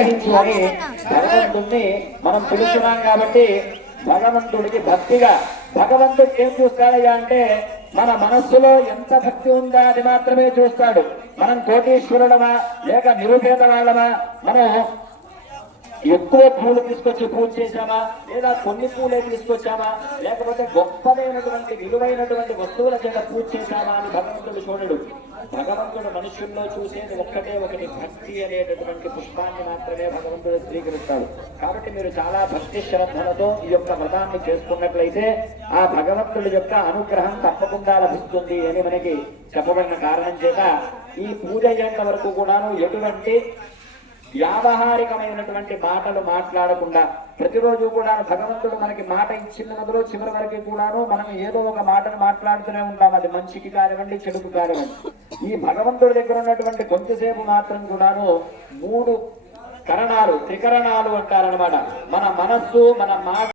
అనుగ్రహించు అని భగవంతుణ్ణి మనం పిలుస్తున్నాం కాబట్టి భగవంతుడికి భక్తిగా భగవంతుడు ఏం చూస్తాడయ్యా అంటే మన మనస్సులో ఎంత భక్తి ఉందా అది మాత్రమే చూస్తాడు. మనం కోటీశ్వరుడమా లేక నిరుపేద వాళ్ళమా, మనం ఎక్కువ పూలు తీసుకొచ్చి పూజ చేశామా లేదా కొన్ని పూలే తీసుకొచ్చామా లేకపోతే గొప్పదైనటువంటి విలువైనటువంటి వస్తువుల చేత పూజ చేశామా అని భగవంతుడు చూడడు. భగవంతుడు మనుషుల్లో చూసేది ఒక్కటే ఒకటి, భక్తి అనేటటువంటి పుష్పాన్ని మాత్రమే భగవంతుడు స్వీకరిస్తాడు. కాబట్టి మీరు చాలా భక్తి శ్రద్ధలతో ఈ యొక్క వ్రతాన్ని చేసుకున్నట్లయితే ఆ భగవంతుడి యొక్క అనుగ్రహం తప్పకుండా లభిస్తుంది అని మనకి చెప్పబడిన కారణం చేత ఈ పూజ అయ్యేంత వరకు కూడాను ఎటువంటి వ్యావహారికమైనటువంటి మాటలు మాట్లాడకుండా ప్రతిరోజు కూడా భగవంతుడు మనకి మాట ఇచ్చిన మొదలు చివరి వరకు కూడాను మనం ఏదో ఒక మాటను మాట్లాడుతూనే ఉంటాం. అది మంచికి కానివ్వండి చెడుకు కానివ్వండి. ఈ భగవంతుడి దగ్గర ఉన్నటువంటి కొంచెంసేపు మాత్రం కూడాను 3 కరణాలు త్రికరణాలు అంటారనమాట. మన మనస్సు, మన మాట,